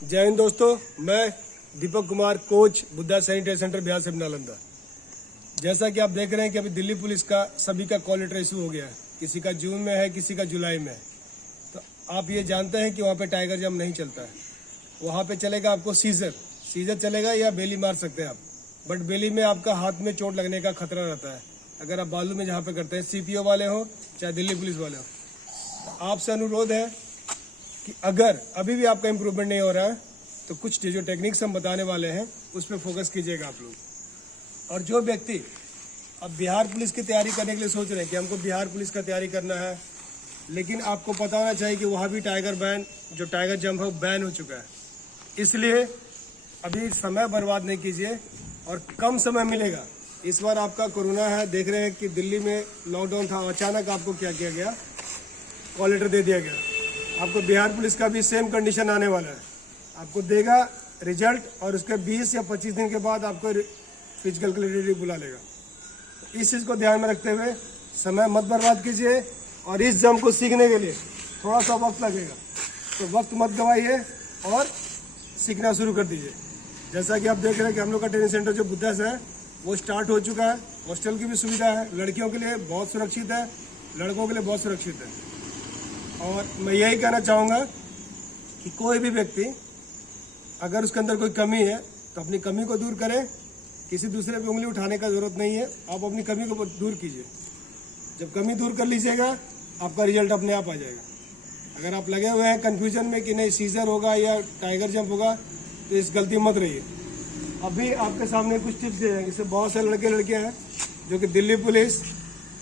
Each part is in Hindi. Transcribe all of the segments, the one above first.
जय हिंद दोस्तों, मैं Deepak Kumar, coach Buddha sanitary centre Bihar से नालंदा। जैसा कि आप देख रहे हैं कि अभी दिल्ली पुलिस का सभी का कॉल लेटर इशू हो गया है। किसी का जून में है, किसी का जुलाई में है। तो आप ये जानते हैं कि वहाँ पे टाइगर जंप नहीं चलता है। वहाँ पे चलेगा आपको सीजर चलेगा या बेली मार सकते हैं आप, बट बेली में आपका हाथ में चोट लगने का खतरा रहता है अगर आप बालू में जहाँ पे करते हैं। सीपीओ वाले हो चाहे दिल्ली पुलिस वाले हो, आपसे अनुरोध है कि अगर अभी भी आपका इम्प्रूवमेंट नहीं हो रहा है तो कुछ जो टेक्निक्स हम बताने वाले हैं उस पर फोकस कीजिएगा आप लोग। और जो व्यक्ति अब बिहार पुलिस की तैयारी करने के लिए सोच रहे हैं कि हमको बिहार पुलिस का तैयारी करना है, लेकिन आपको पता होना चाहिए कि वहाँ भी जो टाइगर जंप है वो बैन हो चुका है। इसलिए अभी समय बर्बाद नहीं कीजिए और कम समय मिलेगा। इस बार आपका कोरोना है, देख रहे हैं कि दिल्ली में लॉकडाउन था, अचानक आपको क्या किया गया, कॉल लेटर दे दिया गया। आपको बिहार पुलिस का भी सेम कंडीशन आने वाला है, आपको देगा रिजल्ट और उसके 20 या 25 दिन के बाद आपको फिजिकल क्लियरिटी बुला लेगा। इस चीज़ को ध्यान में रखते हुए समय मत बर्बाद कीजिए और इस जंप को सीखने के लिए थोड़ा सा वक्त लगेगा, तो वक्त मत गवाइए और सीखना शुरू कर दीजिए। जैसा कि आप देख रहे हैं कि हम लोग का ट्रेनिंग सेंटर जो बुद्धा से है वो स्टार्ट हो चुका है। हॉस्टल की भी सुविधा है, लड़कियों के लिए बहुत सुरक्षित है, लड़कों के लिए बहुत सुरक्षित है। और मैं यही कहना चाहूँगा कि कोई भी व्यक्ति अगर उसके अंदर कोई कमी है तो अपनी कमी को दूर करें। किसी दूसरे पे उंगली उठाने का जरूरत नहीं है, आप अपनी कमी को दूर कीजिए। जब कमी दूर कर लीजिएगा आपका रिजल्ट अपने आप आ जाएगा। अगर आप लगे हुए हैं कन्फ्यूजन में कि नहीं सीजर होगा या टाइगर जंप होगा तो इस गलती मत रहिए। अभी आपके सामने कुछ टिप्स हैं, इससे बहुत से लड़के लड़कियाँ हैं जो कि Delhi police,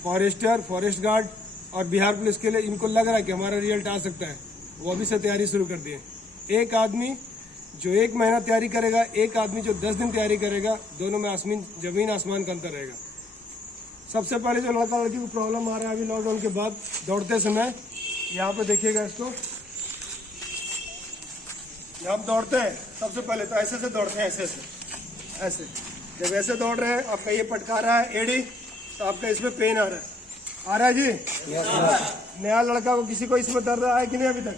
forester, forest guard और बिहार पुलिस के लिए इनको लग रहा है कि हमारा रिजल्ट आ सकता है, वो अभी से तैयारी शुरू कर दिए। एक आदमी जो 1 महीना तैयारी करेगा, एक आदमी जो 10 दिन तैयारी करेगा, दोनों में जमीन आसमान का अंतर रहेगा। सबसे पहले जो लड़का लड़की को प्रॉब्लम आ रहा है अभी लॉकडाउन के बाद दौड़ते समय, यहाँ पे देखिएगा इसको, जब हम दौड़ते हैं सबसे पहले तो ऐसे से दौड़ते हैं, ऐसे। जब ऐसे दौड़ रहे हैं आपका ये पटका रहा है एड़ी, तो आपका इसमें पेन आ रहा है जी। नया लड़का को किसी को इसमें दर्द आया कि नहीं अभी तक?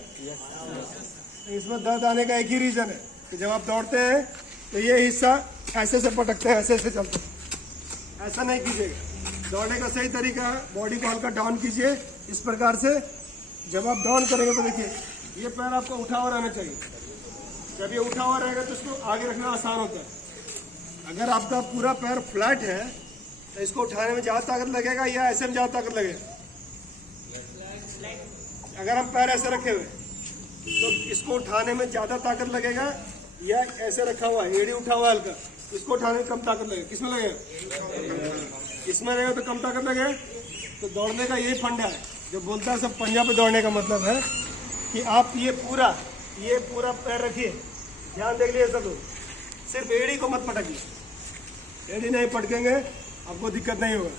इसमें दर्द आने का एक ही रीजन है कि जब आप दौड़ते हैं तो ये हिस्सा ऐसे से पटकते हैं, ऐसे चलते हैं। ऐसा नहीं कीजिएगा। दौड़ने का सही तरीका है, बॉडी को हल्का डाउन कीजिए इस प्रकार से। जब आप डाउन करेंगे तो देखिए ये पैर आपका उठा हुआ रहना चाहिए। जब ये उठा हुआ रहेगा तो इसको आगे रखना आसान होता है। अगर आपका पूरा पैर फ्लैट है तो इसको उठाने में ज़्यादा ताकत लगेगा या ऐसे में ज़्यादा ताकत लगेगा? अगर हम पैर ऐसे रखे हुए तो इसको उठाने में ज़्यादा ताकत लगेगा या ऐसे रखा हुआ है, एड़ी उठा हुआ हल्का, इसको उठाने में कम ताकत लगेगा? किसमें लगेगा? इसमें लगेगा तो कम ताकत लगेगा। तो दौड़ने का यही फंडा है जो बोलता है सब पंजा पे दौड़ने का मतलब है कि आप ये पूरा पैर रखिए, ध्यान देख लीजिए सब लोग, सिर्फ एड़ी को मत पटकिए। एड़ी नहीं पटकेंगे आपको दिक्कत नहीं होगा।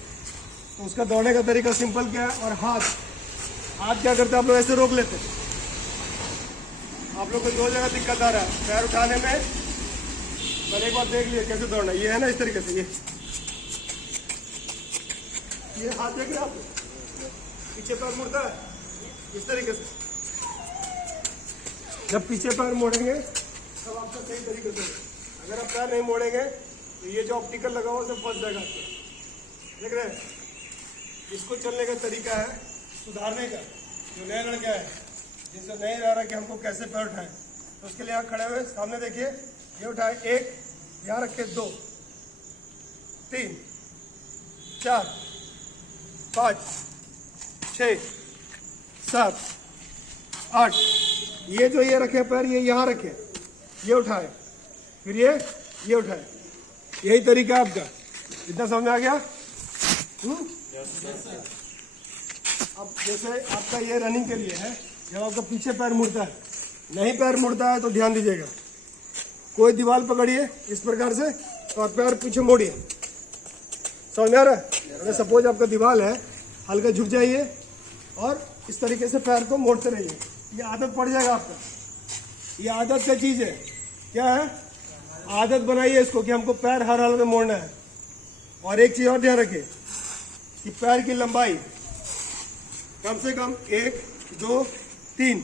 तो उसका दौड़ने का तरीका सिंपल क्या है। और हाथ क्या करते हैं आप लोग, ऐसे रोक लेते हैं। आप लोग को 2 जगह दिक्कत आ रहा है पैर उठाने में, पर एक बार देख लिए कैसे दौड़ना। ये है ना इस तरीके से, ये हाथ देख रहे आप, पीछे पैर मुड़ता है इस तरीके से। जब पीछे पैर मोड़ेंगे तब आपका सही तरीके से। अगर आप पैर नहीं मोड़ेंगे तो ये जो ऑप्टिकल लगा हुआ सब फंस जाएगा। देख रहे हैं, इसको चलने का तरीका है सुधारने का। जो नया लड़का है जिनसे नहीं रह रहा कि हमको कैसे पैर उठाएं, तो उसके लिए यहाँ खड़े हुए सामने देखिए, ये उठाए 1, यहाँ रखे 2, 3, 4, 5, 6, 7, 8। ये जो ये रखे पैर, ये यहाँ रखे, ये उठाए, फिर ये उठाए। यही तरीका है आपका। इतना समझ में आ गया? अब जैसे आपका ये रनिंग के लिए है, जब आपका पीछे पैर मुड़ता है, नहीं पैर मुड़ता है तो ध्यान दीजिएगा, कोई दीवार पकड़िए इस प्रकार से और पैर पीछे मोड़िए। समझ में आ रहा है? अगर सपोज आपका दीवार है, हल्का झुक जाइए और इस तरीके से पैर को मोड़ते रहिए। ये आदत पड़ जाएगा आपका। ये आदत का चीज़ है। क्या है? आदत बनाइए इसको कि हमको पैर हर हाल में मोड़ना है। और एक चीज़ और ध्यान रखिए कि पैर की लंबाई कम से कम 1, 2, 3।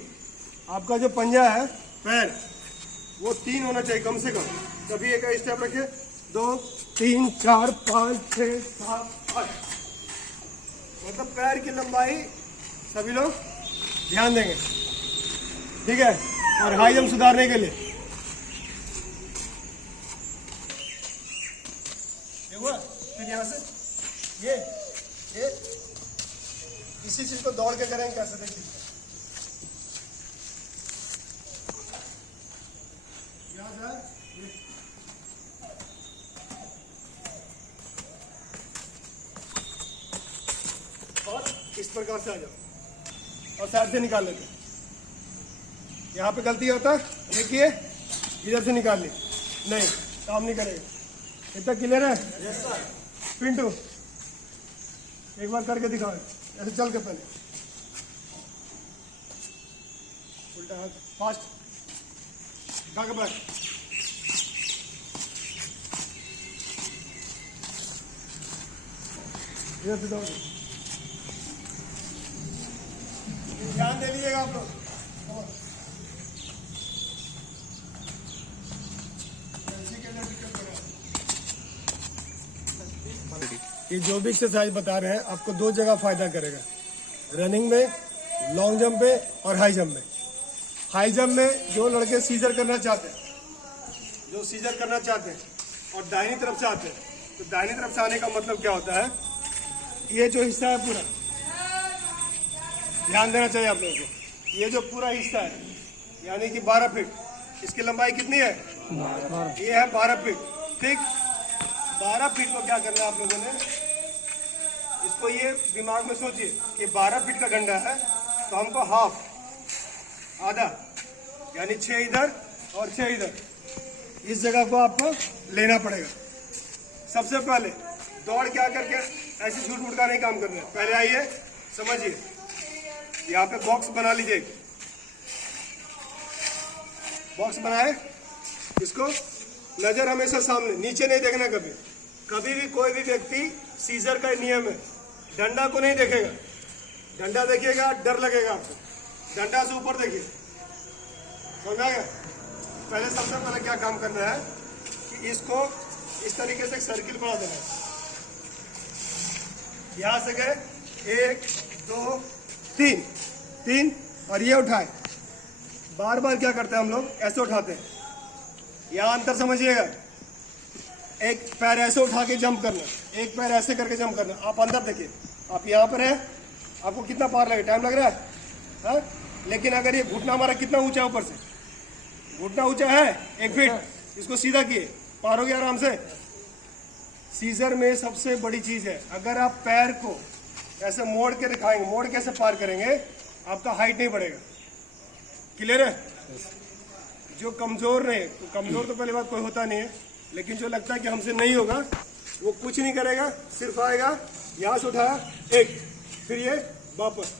आपका जो पंजा है पैर, वो 3 होना चाहिए कम से कम। कभी एक स्टेप रखिए, 2 3 4 5 6 7 8, मतलब पैर की लंबाई सभी लोग ध्यान देंगे, ठीक है। और हाई जंप सुधारने के लिए हुआ, फिर यहाँ से ये इसी चीज को दौड़ के करेंगे कैसे, देखिए यहाँ से ये, और इस प्रकार से आ जाओ और साइड से निकाल लेते। यहाँ पे गलती होता है, देखिए इधर से निकाल ली, नहीं काम नहीं करेगा। इतना क्लियर है? पिंटू एक बार करके दिखाओ, ऐसे चल के पहले उल्टा हाथ फास्ट भाग बैक, इधर से दौड़, ध्यान दे लीजिएगा आप लोग। ये जो भी एक्सरसाइज बता रहे हैं आपको 2 जगह फायदा करेगा, रनिंग में, लॉन्ग जंप में और हाई जंप में। हाई जंप में जो लड़के सीजर करना चाहते हैं, और दाहिनी तरफ से आते हैं, तो दाहिनी तरफ से आने का मतलब क्या होता है, ये जो हिस्सा है पूरा ध्यान देना चाहिए आप लोगों को। ये जो पूरा हिस्सा है यानी कि 12 फीट, इसकी लंबाई कितनी है, ये है 12 फीट, ठीक। 12 फीट को क्या करना है आप लोगों ने, इसको ये दिमाग में सोचिए कि 12 फीट का डंडा है, तो हमको हाफ, आधा, यानी 6 इधर और 6 इधर, इस जगह को आपको लेना पड़ेगा। सबसे पहले दौड़ क्या करके ऐसे झूठ मूठ का नहीं काम करना है। पहले आइए समझिए, यहाँ पे बॉक्स बना लीजिए, बॉक्स बनाए, इसको नजर हमेशा सामने, नीचे नहीं देखना कभी। कभी भी कोई भी व्यक्ति, सीजर का नियम है, डंडा को नहीं देखेगा। डंडा देखिएगा डर लगेगा आपको, डंडा से ऊपर देखिए, समझ आ गया। पहले सबसे पहले क्या काम करना है कि इसको इस तरीके से एक सर्किल बना देना है। यहां से गए 1 2 3 और ये उठाए। बार बार क्या करते हैं हम लोग, ऐसे उठाते हैं। यहाँ अंतर समझिएगा, एक पैर ऐसे उठा के जंप करना, एक पैर ऐसे करके जंप करना। आप अंदर देखिए, आप यहाँ पर हैं, आपको कितना पार लगेगा, टाइम लग रहा है, हाँ? लेकिन अगर ये घुटना हमारा कितना ऊंचा है, ऊपर से घुटना ऊंचा है 1 फीट, इसको सीधा किए, पार हो गया आराम से। सीजर में सबसे बड़ी चीज है, अगर आप पैर को ऐसे मोड़ के दिखाएंगे, मोड़ कैसे पार करेंगे, आपका हाइट नहीं बढ़ेगा। क्लियर है? जो कमजोर रहे, तो कमजोर तो पहले बात कोई होता नहीं है, लेकिन जो लगता है कि हमसे नहीं होगा, वो कुछ नहीं करेगा, सिर्फ आएगा, यहां से उठाया 1, फिर ये वापस।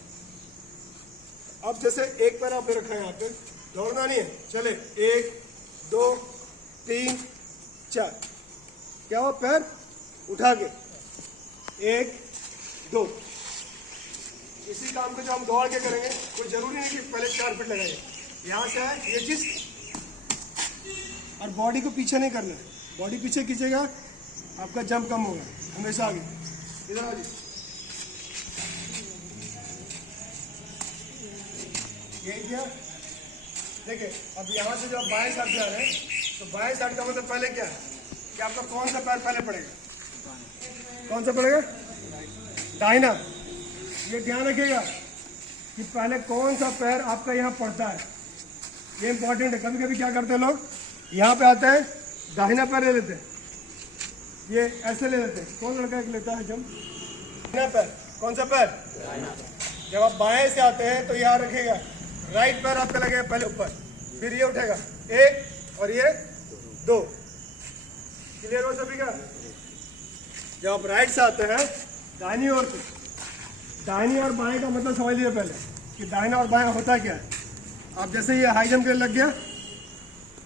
अब जैसे एक पैर आपने रखा है यहाँ पे, दौड़ना नहीं है, चले 1 2 3 4, क्या हुआ, पैर उठा के 1 2। इसी काम को जो हम दौड़ के करेंगे, कोई जरूरी नहीं कि पहले 4 फीट लगाएंगे। यहाँ से है ये चीज, और बॉडी को पीछे नहीं करना है, बॉडी पीछे खींचेगा, आपका जंप कम होगा, हमेशा आगे। इधर आ जाइए, यही किया। देखिए अब यहाँ से जब बाएं साइड से आ रहे हैं, तो बाएं साइड का मतलब पहले क्या है कि आपका कौन सा पैर पहले पड़ेगा, कौन सा पड़ेगा, दाहिना। ये ध्यान रखिएगा कि पहले कौन सा पैर आपका यहाँ पड़ता है, ये इंपॉर्टेंट है। कभी कभी क्या करते हैं लोग, यहाँ पे आते हैं, दाहिना पैर ले लेते हैं, ये ऐसे ले लेते हैं। कौन लड़का एक लेता है जब दाहिना पैर, कौन सा पैर, जब आप बाएं से आते हैं तो यहाँ रखिएगा, राइट पैर आपका लगेगा पहले ऊपर, फिर ये उठेगा 1 और ये 2। क्लियर हो सभी का? जब आप राइट से आते हैं, दाहिनी ओर से, दाहिनी और बाएं का मतलब समझ लीजिए पहले कि दाहिना और बाएं होता क्या है। आप जैसे ये हाई जंप के लिए लग गया,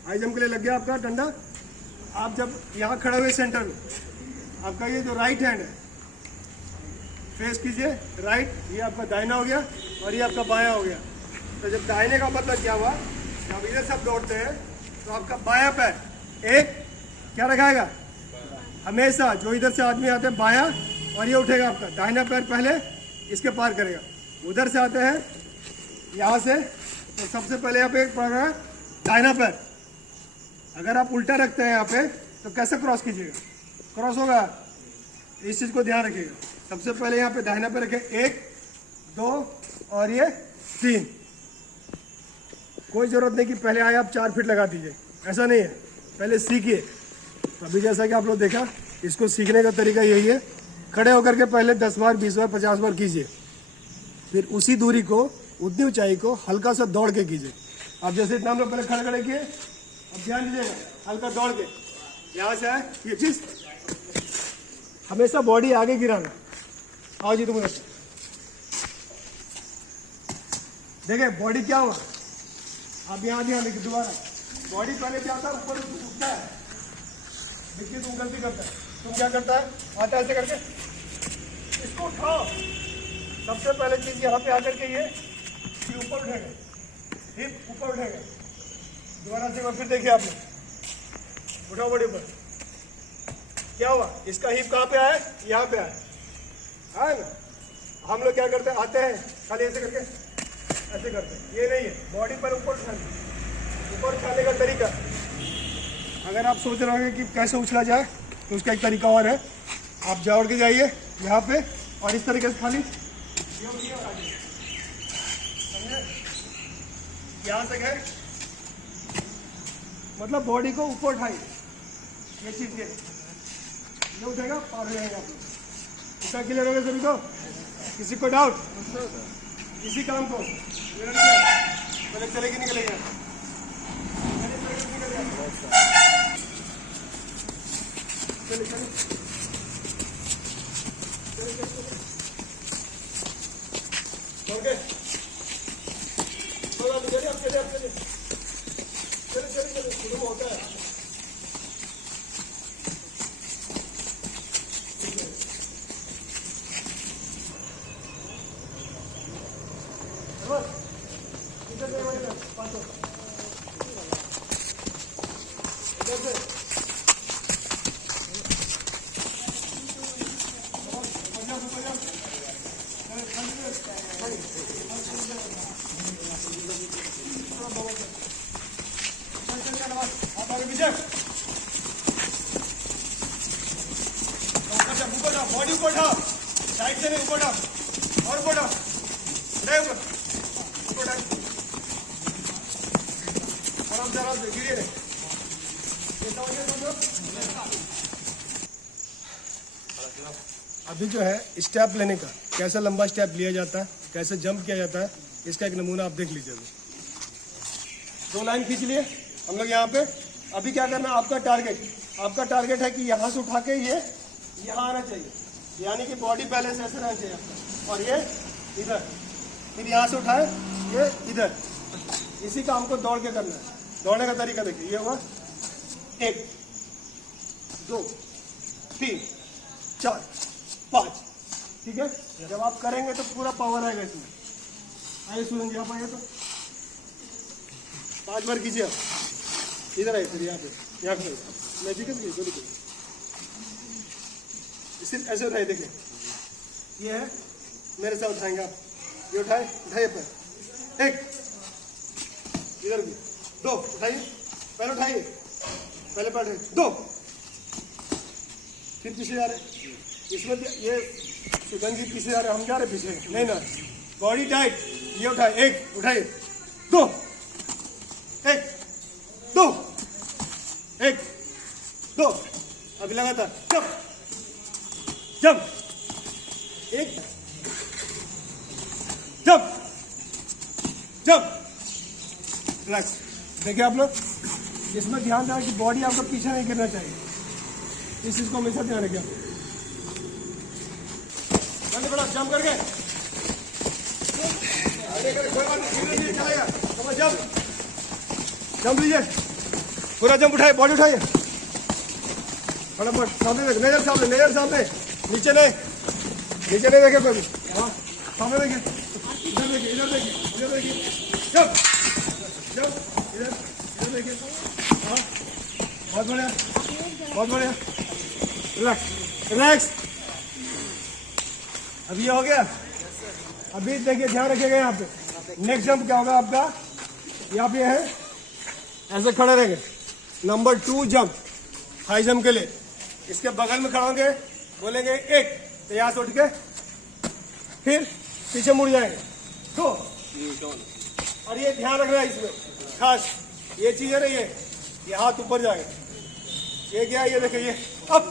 हाई जंप के लिए लग गया आपका डंडा, आप जब यहाँ खड़े हुए सेंटर में, आपका ये जो राइट हैंड है, फेस कीजिए राइट, ये आपका दाहिना हो गया और ये आपका बायां हो गया। तो जब दाहिने का मतलब क्या हुआ, जब इधर सब दौड़ते हैं तो आपका बायां पैर एक क्या रखाएगा, हमेशा जो इधर से आदमी आते हैं बायां, और ये उठेगा आपका दाहिना पैर पहले इसके पार करेगा। उधर से आते हैं यहाँ से, तो सबसे पहले यहाँ पे पड़ेगा दाहिना पैर। अगर आप उल्टा रखते हैं यहाँ पे तो कैसे क्रॉस कीजिएगा, क्रॉस होगा। इस चीज़ को ध्यान रखिएगा। सबसे पहले यहाँ पे दाहिना पैर रखें, 1 2 और ये 3। कोई ज़रूरत नहीं कि पहले आए आप 4 फीट लगा दीजिए, ऐसा नहीं है, पहले सीखिए। तो अभी जैसा कि आप लोग देखा, इसको सीखने का तरीका यही है, खड़े होकर के पहले 10 बार 20 बार 50 बार कीजिए, फिर उसी दूरी को उतनी ऊंचाई को हल्का सा दौड़ के कीजिए। आप जैसे इतना हम लोग पहले खड़े खड़े किए, अब ध्यान दीजिएगा, हल्का दौड़ के यहाँ से आए, ये चीज़ हमेशा बॉडी आगे गिराना। आओ जी, तुम देखिए बॉडी क्या हुआ, आप यहाँ ध्यान देखिए दोबारा, बॉडी पहले क्या होता है, ऊपर उठता है। देखिए तुम गलती करता है, तुम क्या करता है, आता है ऐसे करके, इसको उठाओ। सबसे पहले चीज यहाँ पे आकर के ये ऊपर उठेगा, हिप ऊपर उठेगा। दोबारा से फिर देखिए आपने, उठाओ बॉडी ऊपर, क्या हुआ, इसका हिप कहाँ पे आया, यहाँ पे आया ना। हम लोग क्या करते हैं, आते हैं खाली ऐसे करके ऐसे करते हैं, ये नहीं है, बॉडी पर ऊपर उठाने, ऊपर उठाने का तरीका। अगर आप सोच रहे हैं कि कैसे उछला जाए, तो उसका एक तरीका और है। आप दौड़ के जाइए यहाँ पे और इस तरीके से खाली यहाँ से गए, मतलब बॉडी को ऊपर उठाइए, ये चीज ये उठेगा, पार हो जाएगा आप लोग। इसका क्लियर होगा सभी को? किसी को डाउट इसी काम को पहले चलेगी निकलेगा, चले चले चले शुरू होता है। बॉडी ऊपर उठाओ, साइड से नहीं, ऊपर उठाओ और ऊपर उठाओ, ऊपर आराम से गिरिए नहीं। अभी जो है स्टेप लेने का, कैसा लंबा स्टेप लिया जाता है, कैसे जंप किया जाता है, इसका एक नमूना आप देख लीजिए। 2 लाइन खींच लिए हम लोग यहाँ पे। अभी क्या करना, आपका टारगेट है कि यहाँ से उठा के ये यहाँ आना चाहिए, यानी कि बॉडी पहले से ऐसे रहना चाहिए, और ये इधर, फिर यहाँ से उठाए ये इधर। इसी काम को दौड़ के करना है। दौड़ने का तरीका देखिए, ये हुआ 1 2 3 4 5, ठीक है। जब आप करेंगे तो पूरा पावर आएगा इसमें। आइए सूरज यहाँ पर आइए, तो 5 बार कीजिए आप, इधर आइए, फिर यहाँ पे मैं ठीक है सिर्फ ऐसे उठाइए। देखिए ये है, मेरे साथ उठाएंगे आप, ये उठाइए पर 1 इधर भी 2 उठाइए, पहले उठाइए, पहले बैठे 2, फिर पीछे जा रहे। इसमें ये सुगंध जी पीछे जा रहे, हम जा रहे पीछे नहीं ना, बॉडी टाइट। ये उठाए, 1 उठाइए, 2 1 2 1 2, अभी लगातार जंप 1 जंप रिलैक्स। देखिए आप लोग, इसमें ध्यान रहा कि बॉडी आपका पीछे नहीं गिरना चाहिए, इस चीज को हमेशा ध्यान रखिए। बड़ा जंप करके जंप लीजिए, पूरा जंप उठाइए, बॉडी उठाइए, फटाफट सामने देख, नजर सामने, नीचे नहीं देखे कोई भी, हाँ सामने देखिए, इधर देखिए, जंप इधर देखिए, बहुत बढ़िया, बहुत बढ़िया। Relax, relax. अब ये हो गया। अभी देखिए, ध्यान रखिएगा यहाँ पे। नेक्स्ट जंप क्या होगा आपका? यहाँ पे है, ऐसे खड़े रहेंगे। नंबर 2 जंप, हाई जंप के लिए इसके बगल में खड़ा होंगे, बोलेंगे 1, तो यहाँ से उठ के फिर पीछे मुड़ जाएंगे 2। और ये ध्यान रखना है इसमें खास, ये चीज है ना, ये हाथ ऊपर जाएगा। ये क्या है, ये देखिए, ये अप,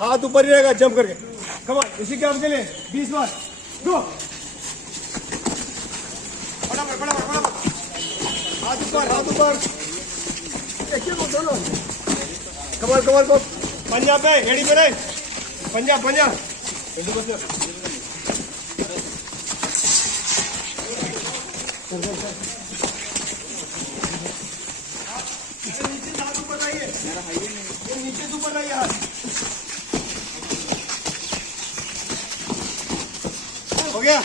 हाथ ऊपर ही रहेगा जंप करके। कम ऑन, इसी काम के लिए 20 बार। गो, फटाफट फटाफट फटाफट, हाथ ऊपर, हाथ ऊपर। कमर कमर को पंजा पे, हेडी पे रहे, पंजा पंजा। नीचे हाथ ऊपर लाइए, नीचे से ऊपर लाइए हाथ। हो गया,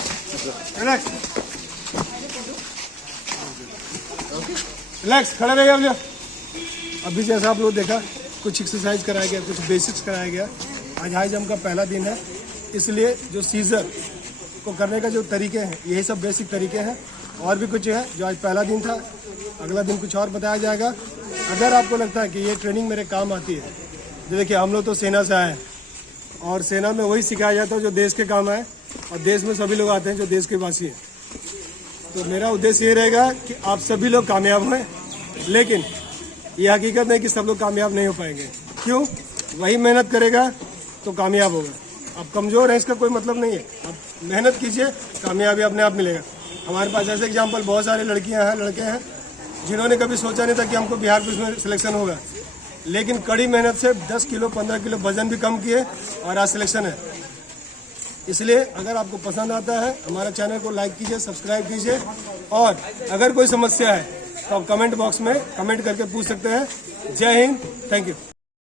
रिलैक्स रिलैक्स, खड़े रहिए। अब अभी जैसा आप लोग देखा, कुछ एक्सरसाइज कराया गया, कुछ बेसिक्स कराया गया। आज हाई जंप का पहला दिन है, इसलिए जो सीजर को करने का जो तरीके हैं, यही सब बेसिक तरीके हैं। और भी कुछ है जो आज पहला दिन था, अगला दिन कुछ और बताया जाएगा। अगर आपको लगता है कि ये ट्रेनिंग मेरे काम आती है, जो देखिए हम लोग तो सेना से आए हैं और सेना में वही सिखाया जाता है जो देश के काम आए, और देश में सभी लोग आते हैं जो देश के वासी हैं। तो मेरा उद्देश्य ये रहेगा कि आप सभी लोग कामयाब हों, लेकिन ये हकीकत नहीं कि सब लोग कामयाब नहीं हो पाएंगे। क्यों? वही मेहनत करेगा तो कामयाब होगा। आप कमज़ोर हैं इसका कोई मतलब नहीं है, आप मेहनत कीजिए, कामयाबी अपने आप मिलेगा। हमारे पास ऐसे एग्जाम्पल बहुत सारे लड़कियां हैं, लड़के हैं जिन्होंने कभी सोचा नहीं था कि हमको बिहार पुलिस में सिलेक्शन होगा, लेकिन कड़ी मेहनत से 10 किलो 15 किलो वजन भी कम किए और आज सिलेक्शन है। इसलिए अगर आपको पसंद आता है, हमारा चैनल को लाइक कीजिए, सब्सक्राइब कीजिए, और अगर कोई समस्या है तो आप कमेंट बॉक्स में कमेंट करके पूछ सकते हैं। जय हिंद, थैंक यू।